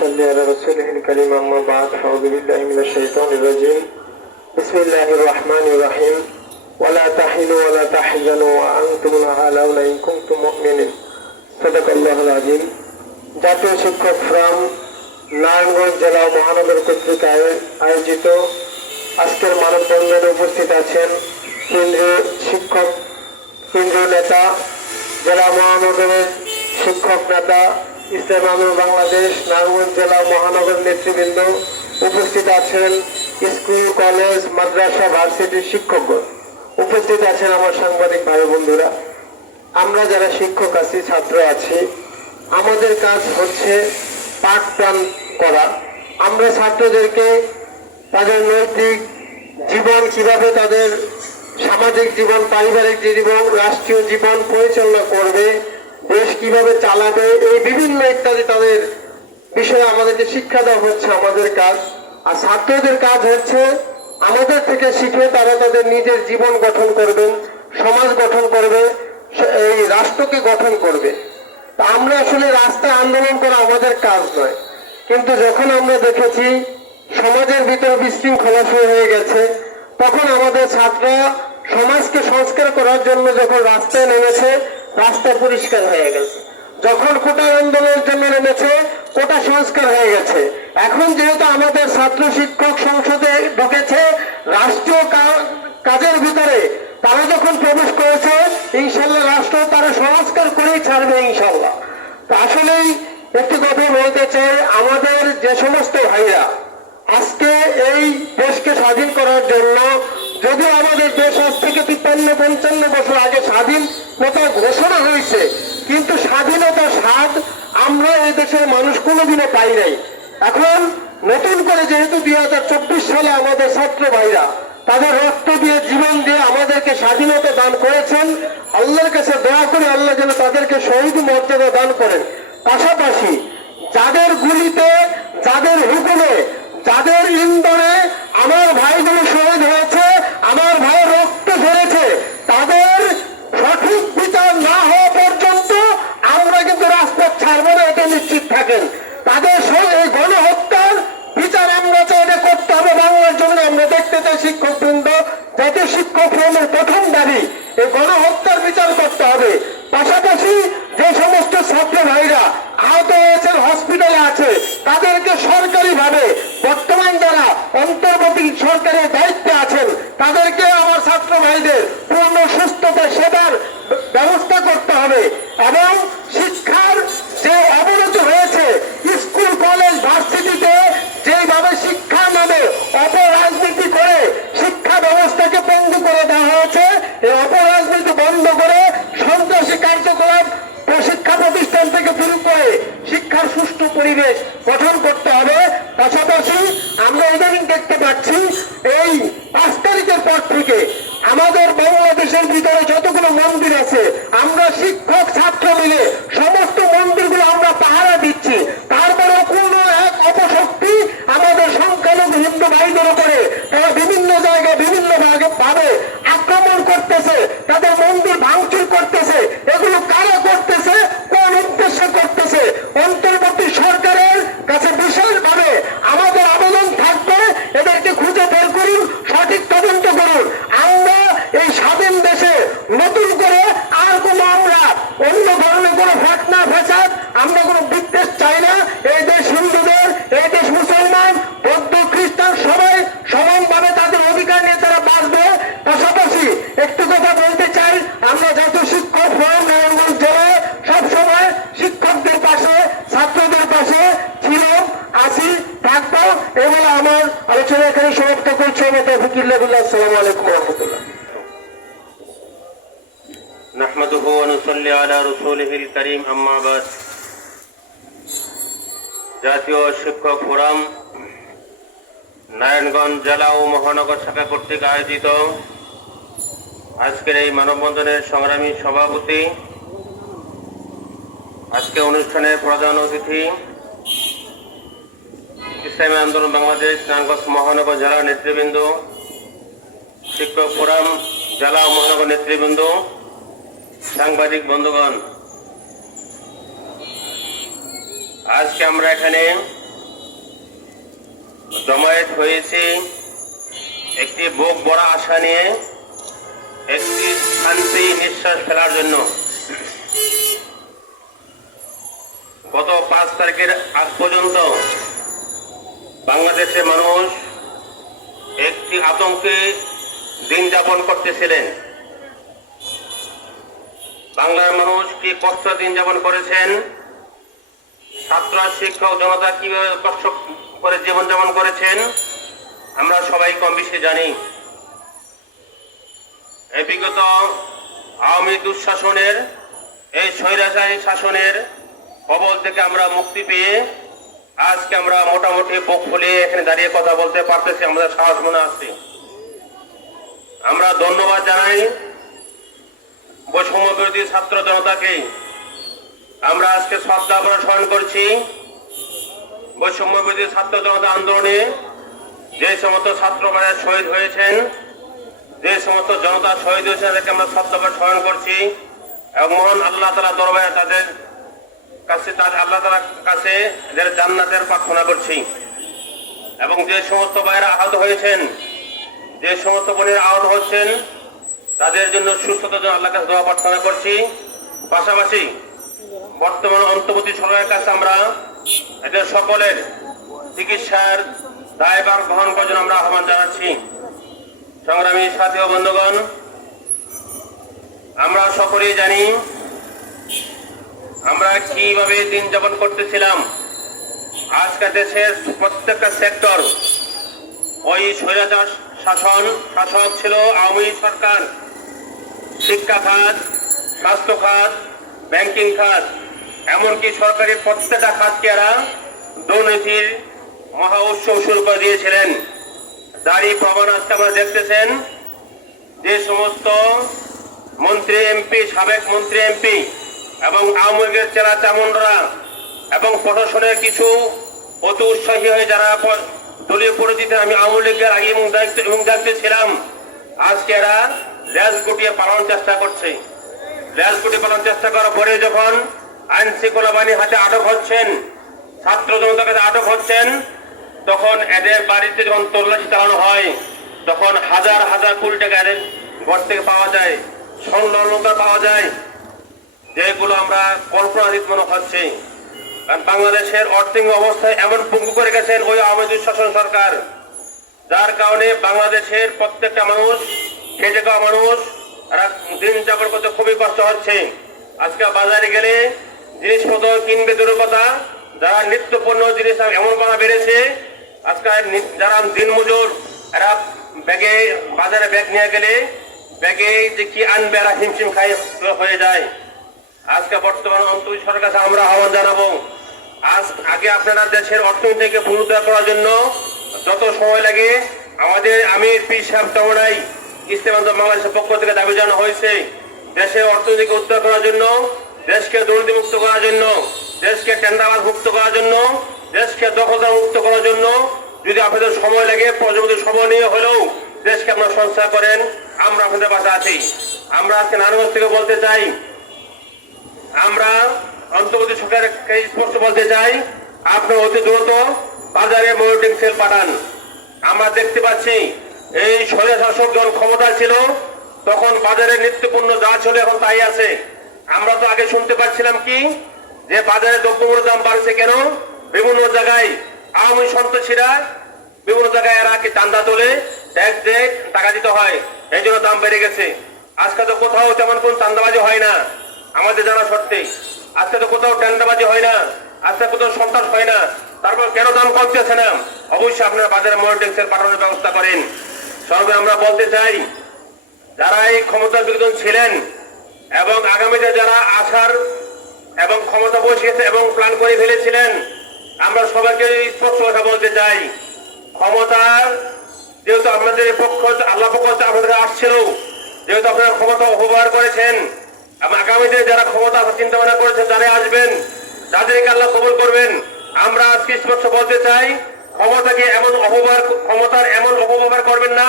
ونصلي على رسوله الكريم أما بعد أعوذ بالله من الشيطان الرجيم بسم الله الرحمن الرحيم ولا تهنوا ولا تحزنوا وأنتم الأعلون إن كنتم مؤمنين صدق الله العظيم। জাতীয় শিক্ষক ফোরাম নারায়ণগঞ্জ জেলা মহানগর কর্তৃক আয়োজিত আজকের মানববন্ধনে উপস্থিত আছেন কেন্দ্রীয় নেতা, জেলা মহানগরের শিক্ষক নেতা, ইসলামী আন্দোলন বাংলাদেশ নারায়ণগঞ্জ জেলা মহানগর নেতৃবৃন্দ, উপস্থিত আছেন স্কুল, কলেজ, মাদ্রাসা, ভার্সিটির শিক্ষকগণ, উপস্থিত আছেন আমার সাংবাদিক ভাই বন্ধুরা। আমরা যারা শিক্ষক আছি, ছাত্র আছি, আমাদের কাজ হচ্ছে পাঠদান করা। আমরা ছাত্রদেরকে তাদের নৈতিক জীবন কিভাবে, তাদের সামাজিক জীবন, পারিবারিক জীবন, রাষ্ট্রীয় জীবন পরিচালনা করবে, দেশ কিভাবে চালাবে, এই বিভিন্ন ইত্যাদি তাদের বিষয়ে আমাদেরকে শিক্ষা দেওয়া হচ্ছে আমাদের কাজ। আর ছাত্রদের কাজ হচ্ছে আমাদের থেকে শিখে তারা তাদের নিজের জীবন গঠন করবেন, সমাজ গঠন করবে, এই রাষ্ট্রকে গঠন করবে। তা আমরা আসলে রাস্তায় আন্দোলন করা আমাদের কাজ নয়, কিন্তু যখন আমরা দেখেছি সমাজের ভিতরে বিশৃঙ্খলা শুরু হয়ে গেছে, তখন আমাদের ছাত্ররা সমাজকে সংস্কার করার জন্য যখন রাস্তায় নেমেছে, রাস্তা পরিষ্কার হয়ে গেছে। যখন কোটা আন্দোলনের জন্য নেমেছে, কোটা সংস্কার হয়ে গেছে। এখন যেহেতু আমাদের ছাত্র শিক্ষক সংসদে ঢুকেছে, রাষ্ট্রীয় কাজের ভিতরে তারা যখন প্রবেশ করেছে, ইনশাল্লাহ রাষ্ট্র তারা সংস্কার করেই ছাড়বে ইনশাল্লাহ। তো আসলেই একটি কথা বলতে চাই, আমাদের যে সমস্ত ভাইরা আজকে এই দেশকে স্বাধীন করার জন্য, যদিও আমাদের দেশ আজ থেকে 53-55 বছর আগে স্বাধীনতা ঘোষণা হয়েছে, কিন্তু স্বাধীনতার স্বাদ আমরা এই দেশের মানুষ কোনোদিনও পাই নাই। এখন নতুন করে যেহেতু 2024 সালে আমাদের ছাত্র ভাইরা তাদের রক্ত দিয়ে, জীবন দিয়ে আমাদেরকে স্বাধীনতা দান করেছেন, আল্লাহর কাছে দোয়া করে আল্লাহ যেন তাদেরকে শহীদ মর্যাদা দান করেন। পাশাপাশি যাদের গুলিতে, যাদের হুকুমে, যাদের ইন্ধনে আমার ভাইগুলো শহীদ হয়েছে, আমার ভাই রক্ত ঝরেছে, তাদের সঠিক বিচার না হওয়া পর্যন্ত আমরা কিন্তু রাজপথ ছাড়বো না, এটা নিশ্চিত থাকেন। তাদের এই গণহত্যার বিচার আমরা চাইলে করতে হবে বাংলার জন্য। আমরা দেখতে চাই শিক্ষকবৃন্দ, জাতীয় শিক্ষক ফোরামের প্রথম দাবি এই গণহত্যার বিচার করতে হবে। পাশাপাশি যে সমস্ত ছাত্র ভাইরা আহত হয়েছেন, হসপিটালে আছে, তাদেরকে সরকারিভাবে, বর্তমান যারা অন্তর্বর্তী সরকারের দায়িত্বে আছেন, তাদেরকে আমার ছাত্র ভাইদের পূর্ণ সুস্থতা সেবার ব্যবস্থা করতে হবে। এবং শিক্ষার যে অবনতি হয়েছে, স্কুল, কলেজ, ভার্সিটিতে যেভাবে শিক্ষার নামে অপরাজনীতি করে শিক্ষা ব্যবস্থাকে বন্ধ করে দেওয়া হয়েছে, এই অপরাজনীতি বন্ধ করে সন্ত্রাসী কার্যকলাপ শিক্ষা প্রতিষ্ঠান থেকে শুরু করে শিক্ষার সুষ্ঠু পরিবেশ গঠন করতে হবে। পাশাপাশি আমরা ইদানিং দেখতে পাচ্ছি এই 5 তারিখের পর থেকে আমাদের বাংলাদেশের ভিতরে যতগুলো মন্দির আছে, আমরা শিক্ষক ছাত্র মিলে সমস্ত মন্দিরগুলো আমরা পাহারা দিচ্ছি। তারপরে কোন এক অপশক্তি আমাদের সংখ্যালঘু হিন্দু ভাইদের উপরে তারা বিভিন্ন জায়গায় বিভিন্ন ভাবে আক্রমণ করতেছে, তাদের মন্দির ভাঙচুর করতেছে। এগুলো কারা করতেছে, কোন উদ্দেশ্যে করতেছে? অন্তর্বর্তী সরকারের কাছে বিশেষভাবে আমাদের আবেদন থাকবে, এদেরকে খুঁজে বের করুন, সঠিক তদন্ত করুন। আমরা এই স্বাধীন দেশে নতুন করে আর কোনো আমরা অন্য ধরনের কোনো ঘটনা ফেসাদ, আমরা কোনো বিদ্বেষ চাই না। এই দেশ হিন্দুদের, এই দেশ মুসলমান, বৌদ্ধ, খ্রিস্টান সবাই সমানভাবে তাদের অধিকার নিয়ে তারা বাঁচবে। পাশাপাশি একটু কথা বলতে চাই, আমরা জাতীয় শিক্ষক ফোরাম নারায়ণগঞ্জ জেলায় সবসময় শিক্ষকদের পাশে, ছাত্রদের পাশে ছিলাম, আছি, থাকবো। এগুলো আমার আলোচনা এখানে সমাপ্ত করছি। আসসালামু আলাইকুম ওয়া রাহমাতুল্লাহ। নাহমাদুহু ওয়া নুসাল্লি আলা রাসূলিহিল কারীম, আম্মা বাদ। জাতীয় শিক্ষক ফোরাম নারায়ণগঞ্জ জেলা ও মহানগর শাখা কর্তৃক আয়োজিত আজকের এই মানববন্ধনের সংগ্রামী সভাপতি, আজকে অনুষ্ঠানের প্রধান অতিথি, ইসলামী আন্দোলন বাংলাদেশ নারায়ণগঞ্জ মহানগর জেলার নেতৃবৃন্দ, শিক্ষক ফোরাম জেলা ও মহানগর নেতৃবৃন্দ, সাংবাদিক বন্ধুগণ, আজকে আমরা এখানে জমায়েত হয়েছি একটি বুক ভরা আশা নিয়ে, একটি শান্তি নিঃশ্বাস ফেলার জন্য। গত 5 তারিখের আগ পর্যন্ত বাংলাদেশের মানুষ একটি আতঙ্কে দিন যাপন করতেছিলেন। বাংলার মানুষ কি কষ্ট দিন যাপন করেছেন, ছাত্র শিক্ষক জনতা কিভাবে কষ্ট করে জীবনযাপন করেছেন, আমরা সবাই কম বেশি জানি। এই বিগত আওয়ামী দুঃশাসনের, এই স্বৈরাচারী শাসনের কবল থেকে আমরা মুক্তি পেয়ে আজকে আমরা মোটামুটি বুক ফুলিয়ে এখানে দাঁড়িয়ে কথা বলতে পারতেছি, আমাদের সাহস মনে আছে। আমরা ধন্যবাদ জানাই বৈষম্য বিরোধী ছাত্র জনতাকে। আমরা আজকে শ্রদ্ধা স্মরণ করছি বৈষম্য বিরোধী ছাত্র জনতা আন্দোলনে যে সমস্ত ছাত্র ভাইরা শহীদ হয়েছেন, যে সমস্ত জনতা শহীদ হয়েছেন, তাদেরকে আমরা শ্রদ্ধা স্মরণ করছি এবং মহান আল্লাহ তাআলা দরবারে তাদের আল্লাহ তাআলার কাছে এদের জান্নাতের প্রার্থনা করছি। এবং যে সমস্ত ভাইরা আহত হয়েছেন, যে সমস্ত বোনেরা আহত হচ্ছেন, তাদের জন্য সুস্থতার জন্য আল্লাহর কাছে দোয়া প্রার্থনা করছি। পাশাপাশি বর্তমান অন্তর্বর্তী সরকারের কাছে আমরা এদের সকলের চিকিৎসার দায়ভার গ্রহণ করার জন্য আমরা আহ্বান জানাচ্ছি। সংগ্রামী সাথী ও বন্ধুগণ, আমরা সকলেই জানি আমরা কিভাবে দিন যাপন করতেছিলাম। আজকের দেশের প্রত্যেকটা সেক্টর ওই স্বৈরাচার শাসক ছিল আওয়ামী সরকার। শিক্ষা খাত, স্বাস্থ্য খাত, ব্যাংকিং খাত, এমনকি সরকারি প্রত্যেকটা খাতকে এরা দুর্নীতির মহা উৎসব শুরু করে দিয়েছিলেন। তারই প্রমাণ আজকে আমরা দেখতেছেন যে সমস্ত মন্ত্রী এমপি, সাবেক মন্ত্রী এমপি এবং আওয়ামী লীগের চেলা চামুন্ডরা এবং প্রশাসনের কিছু অতি উৎসাহী হয়ে যারা দলীয় পরিচিতি, আমি আওয়ামী লীগের আগে এবং দায়িত্বে ছিলাম, আজকে এরা লেজ গুটিয়ে পালানোর চেষ্টা করছে। লেজ গুটিয়ে পালানোর চেষ্টা করার পরে যখন আইন শৃঙ্খলা বাহিনীর হাতে আটক হচ্ছেন, ছাত্র জনতার কাছে আটক হচ্ছেন, তখন এদের বাড়িতে যখন তল্লাশি চালানো হয়, তখন হাজার হাজার কোটি টাকা এদের ঘর থেকে পাওয়া যায়, স্বর্ণালঙ্কার পাওয়া যায়, যেগুলো আমরা কল্পনাতীত মনে হচ্ছে। কারণ বাংলাদেশের অর্থনৈতিক অবস্থায় এমন পঙ্গু করে গেছেন ওই আওয়ামী দুঃশাসন সরকার, যার কারণে বাংলাদেশের প্রত্যেকটা মানুষ, খেটে খাওয়া মানুষ, এরা দিন যাপন করতে খুবই কষ্ট হচ্ছে। আজকে বাজারে গেলে জিনিসপত্র কিনবে দূরের কথা, যারা নিত্যপণ্য জিনিস এমন করা বেড়েছে, আজকে যারা দিনমজুর, এরা ব্যাগে বাজারে ব্যাগ নিয়ে গেলে ব্যাগে যে কি আনবে এরা হিমশিম খাই হয়ে যায়। আজকে বর্তমান অন্তর্বর্তী সরকারের কাছে আমরা আহ্বান জানাবো, আগে আপনারা দেশের অর্থনীতিকে পুনরুদ্ধার করার জন্য যত সময় লাগে আমাদের আমির পীর সাহেব চমড়াই ইসলাম বাংলাদেশের পক্ষ থেকে দাবি জানানো হয়েছে। দেশের অর্থনীতিকে উদ্ধার করার জন্য, দেশকে দুর্নীতি মুক্ত করার জন্য, দেশকে টেন্ডারবাজ মুক্ত করার জন্য, দেশকে দখলদার মুক্ত করার জন্য যদি আপনাদের সময় লাগে, পর্যাপ্ত সময় নিয়ে হলেও দেশকে আপনারা সংস্কার করেন, আমরা আপনাদের পাশে আছি। আমরা আজকে নারায়ণগঞ্জ থেকে বলতে চাই, আমরা অন্তর্বর্তী সরকারকে স্পষ্ট বলতে চাই, আপনি অতি দ্রুত বাজারে মনিটরিং সেল পাঠান। আমরা দেখতে পাচ্ছি এই স্বৈরশাসক যখন ক্ষমতা ছিল তখন বাজারে নিত্যপণ্য যা ছিল এখন তাই আছে। আমরা তো আগে শুনতে পাচ্ছিলাম কি যে বাজারে দ্রব্যমূল্যের দাম বাড়ছে কেন, বিভিন্ন জায়গায় আওয়ামী সন্ত্রাসীরা বিভিন্ন জায়গায় এরা কি চান্দা তোলে, ট্যাক্স দেয়, টাকা দিতে হয়, এই জন্য দাম বেড়ে গেছে। আজকে তো কোথাও তেমন কোন চান্দাবাজি হয় না আমাদের জানা সত্যি, আজকে তো কোথাও টেন্ডারবাজি হয় না, আজকে কোথাও সন্ত্রাস হয় না, তারপর কেন দাম কমতেছে না? অবশ্যই আপনারা বাজারে মনিটরিং সেল পাঠানোর ব্যবস্থা করেন। সর্বে আমরা বলতে চাই, যারা এই ক্ষমতার বিরোধী ছিলেন এবং আগামীতে যারা আসার এবং ক্ষমতা বসিয়েছে এবং প্ল্যান করে ফেলেছিলেন, আমরা সবাইকে স্পষ্ট কথা বলতে চাই, ক্ষমতার যেহেতু আপনাদের পক্ষ আল্লাহ পক্ষ আপনাদের আসছিল, যেহেতু আপনারা ক্ষমতা অপব্যবহার করেছেন, এবং আগামীতে যারা ক্ষমতা চিন্তা ভাবনা করেছেন, যারা আসবেন তাদেরকে আল্লাহ কবুল করবেন। আমরা আজকে স্পষ্ট বলতে চাই, ক্ষমতার এমন অপব্যবহার করবেন না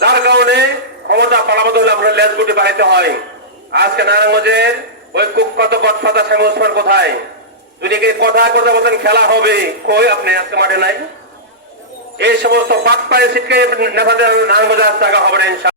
যার কারণে ক্ষমতা পালাবদ্ধ হলে আমরা লেজ গুটি বাড়াইতে হয়। আজকে নারায়ণগঞ্জের ওই কুখ্যাত গডফাদার শামীম ওসমান কোথায়? যদি কথা বলতেন খেলা হবে, কই আপনি আজকে মাঠে নাই? এই সমস্ত পাক পায়ে ছিটকে নেতাদের নারায়ণগঞ্জে থাকা হবে না ইনশাআল্লাহ।